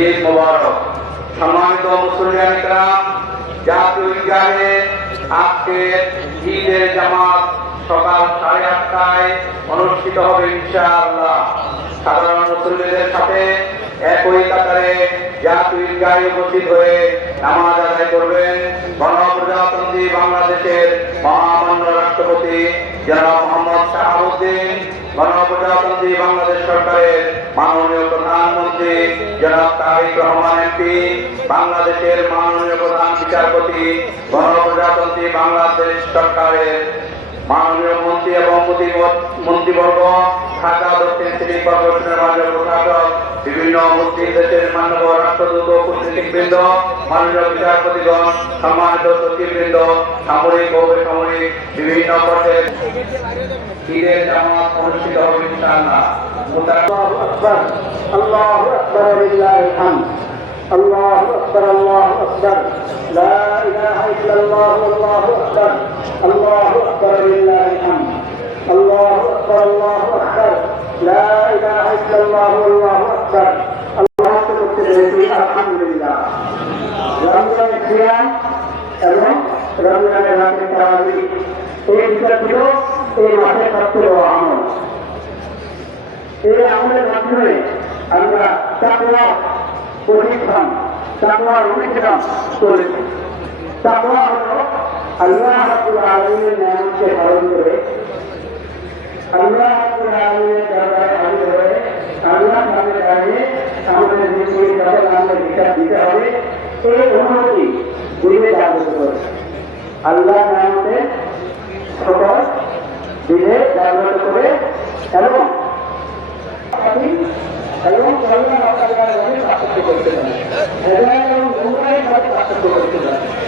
ঈদ মোবারক। সম্মানিত মুসলিম کرام, জাতীয় ঈদগাহে আজকে ঈদের জামাত সকাল 8:30টায় অনুষ্ঠিত হবে ইনশাআল্লাহ। সাধারণ মুসল্লিদের সাথে একই কাতারে জাতীয় ঈদগাহে উপস্থিত হয়ে নামাজ আদায় করবেন গণপ্রজাতন্ত্রী বাংলাদেশের মহামান্য রাষ্ট্রপতি জনাব মোহাম্মদ শাহাবুদ্দিন, গণপ্রজাতন্ত্রী বাংলাদেশ সরকারের মাননীয় প্রধানমন্ত্রী জনাব তারেক রহমান এমপি, বাংলাদেশের মাননীয় প্রধান বিচারপতি, গণপ্রজাতন্ত্রী বাংলাদেশ সরকারের মাননীয় মন্ত্রী এবং মন্ত্রীবর্গ, ঢাকা দক্ষিণ সিটি কর্পোরেশনের মাননীয় প্রশাসক, বিভিন্ন মুসলিম দেশের মাননীয় রাষ্ট্রদূত ও কূটনীতিকবৃন্দ, মাননীয় বিচারপতিগণ, সম্মানিত সচিববৃন্দ, সামরিক ও বেসামরিক বিভিন্ন পর্যায়ে ঈদের জামাত অনুষ্ঠিত হবে ইনশাআল্লাহ। আল্লাহু আকবার, আল্লাহু আকবার, লিল্লাহিল হামদ, আল্লাহু আকবার, আল্লাহু আকবার, লা ইলাহা ইল্লাল্লাহ, আল্লাহু আকবার, আল্লাহু আকবার, লিল্লাহিল হামদ, আল্লাহু আকবার, আল্লাহু আকবার, লা ইলাহা ইল্লাল্লাহ, আল্লাহু আকবার। আল্লাহ করতে পেরেছি, আলহামদুলিল্লাহ। রমজানের সিয়াম এবং রমজানের রাতে তারাবি, এই বিষয়গুলো এই মাসে সবচেয়ে বড় আমল। এই আমলের মাধ্যমে আমরা তাকওয়া প্রশিক্ষণ, তাকওয়ার অনুশীলন করেছি। তাকওয়া হলো আল্লাহ রাব্বুল আলামিনের নিয়ামতকে পালন করে, আল্লাহ রাব্বুল আলামিনের দরবারে হাজির হয়ে আল্লাহর নামে দাঁড়িয়ে আমাদের নিজেকে যখন আমাদের হিসাব দিতে হবে, এই অনুমতি দিনে জাগ্রত করে আল্লাহ নিয়ামতে সকল দিনে জাগ্রত করে এবং পার্থক্য করতে পারে এবং পার্থক্য করতে পারে।